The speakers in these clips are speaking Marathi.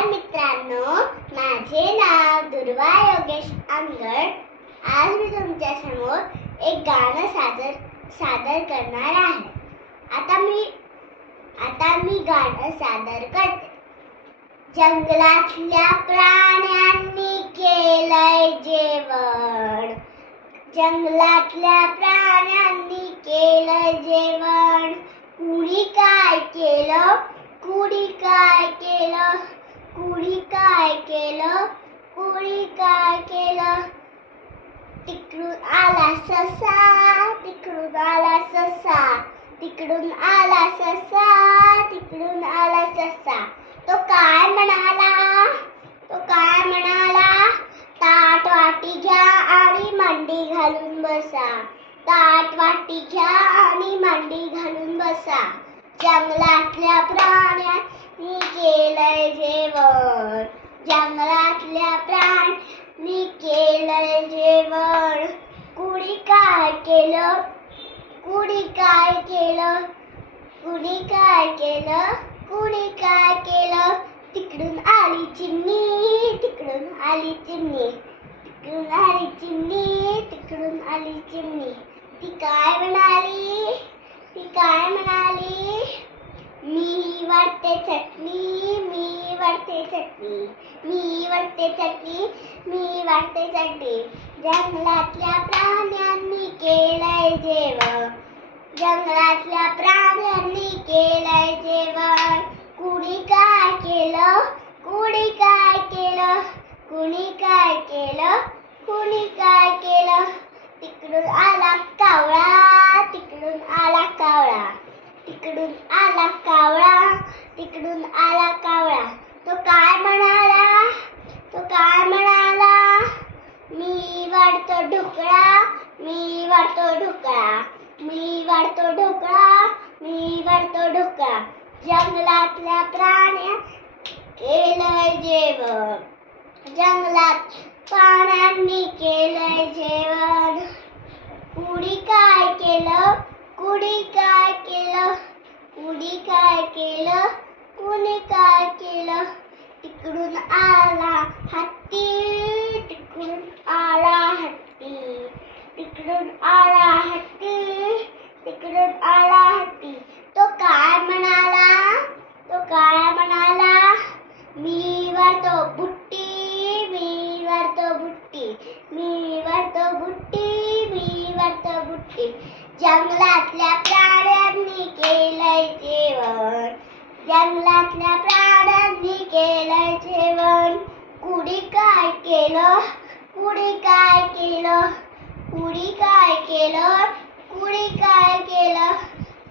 नमस्कार मित्रांनो, माझे नाव दुर्वा योगेश आंगड. आज मी तुमच्या समोर एक गाणं सादर करणार आहे. आता मी गाणं सादर करते. जंगलातल्या प्राण्यांनी केलंय जेवण, जंगलातल्या प्राण्यांनी केलंय जेवण. कुणी काय केलं, कुणी काय केलं, कुणी काय केलं, कुणी काय केलं. तिकडून आला ससा, तिकडून आला ससा, तिकडून आला ससा, तिकडून आला ससा. तो काय म्हणाला, तो काय म्हणाला, ताट वाटी घ्या आणि मांडी घालून बसा, ताट वाटी घ्या आणि मांडी घालून बसा. जंगलातल्या प्राण्यांनी केलंय जेवण, जंगलातल्या प्राण्यांनी केलंय जेवण. कुणी काय केलं, कुणी काय केलं, कुणी काय केलं, कुणी काय केलं. तिकडून आली चिमणी, तिकडून आली चिमणी, तिकडून आली चिमणी, तिकडून आली चिमणी. ती काय म्हणाली, ती काय म्हणाली, मी वाटते चटणी, मी वाटते चटणी, मी वाटते चटणी, मी वाटते चटणी. जंगलातल्या प्राण्यांनी केलंय जेवण, जंगलातल्या प्राण्यांनी केलंय जेवण. कुणी काय केलं, कुणी काय केलं, कुणी काय केलं, कुणी काय केलं. तिकडून आला कावळा, तिकडून आला कावळा, तिकडून आला कावळा, तिकडून आला कावळा. तो काय म्हणाला, तो काय म्हणाला, मी वाढतो ढोकळा, मी वाढतो ढोकळा, मी वाढतो ढोकळा, मी वाढतो ढोकळा. जंगलातल्या प्राण्या केलंय जेवण, जंगलात प्राण्यांनी केलंय जेवण. कुणी काय केलं, कुणी काय केलं, कुणी काय केलं, कुणी काय केलं. तिकडून आला हत्ती, तिकडून आला हत्ती, तिकडून आला हत्ती, तिकडून आला हत्ती. तो काय म्हणाला, तो काय म्हणाला, मी वाढतो बुट्टी, मी वाढतो बुट्टी, मी वाढतो बुट्टी, मी वाढतो बुट्टी. जंगलातल्या प्राण्यांनी केलंय जेवण, जंगलातल्या प्राण्यांनी केलंय जेवण. कुणी काय केलं, कुणी काय केलं, कुणी काय केलं, कुणी काय केलं.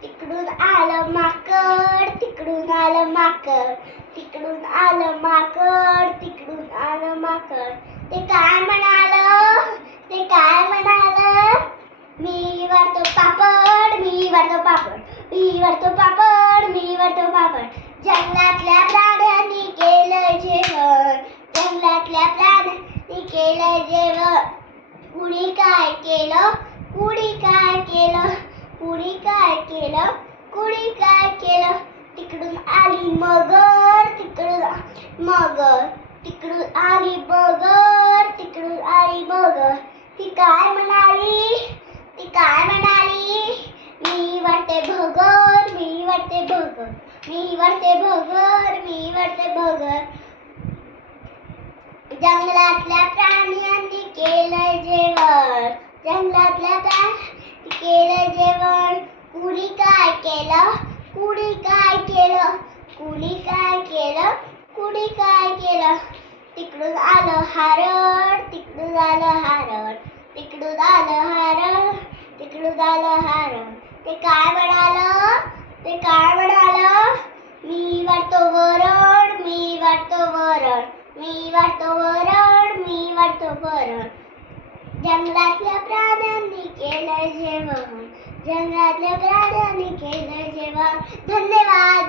तिकडून आलं माकड, तिकडून आलं माकड, तिकडून आलं माकड, तिकडून आलं माकड. ते काय म्हणालं, ते काय म्हणालं, मी वाढतो पापड, मी वाढतो पापड, मी वाढतो पापड, मी वाढतो पापड. जंगलातल्या प्राण्यांनी केलंय जेवण, जंगलातल्या प्राण्यांनी केलंय जेवण. कुणी काय केलं, कुणी काय केलं, कुणी काय केलं, कुणी काय केलं. तिकडून आली मगर, तिकडून मगर, तिकडून आली मगर, तिकडून आली मगर. ती काय म्हणाली, ती काय म्हणाली, मी वाटते भगर, मी वाटते भगर, मी वाटते भगर, मी वाटते भगर. जंगलातल्या प्राण्यांनी केलंय जेवण, जंगलातल्या प्राण्यांनी केलंय जेवण. कुणी काय केलं, कुणी काय केलं, कुणी काय केलं, कुणी काय केलं. तिकडून आलं हरण, तिकडून आलं हरण, तिकडून आलं हरण, तिकडून आलं हरण. ते काय म्हणालं, ते काय म्हणालं, मी वाढतो वरण, मी वाढतो वरण, मी वाढतो वरण, मी वाढतो वरण. जंगलातल्या प्राण्यांनी केलंय जेवण, जंगलातल्या प्राण्यांनी केलंय जेवण. धन्यवाद.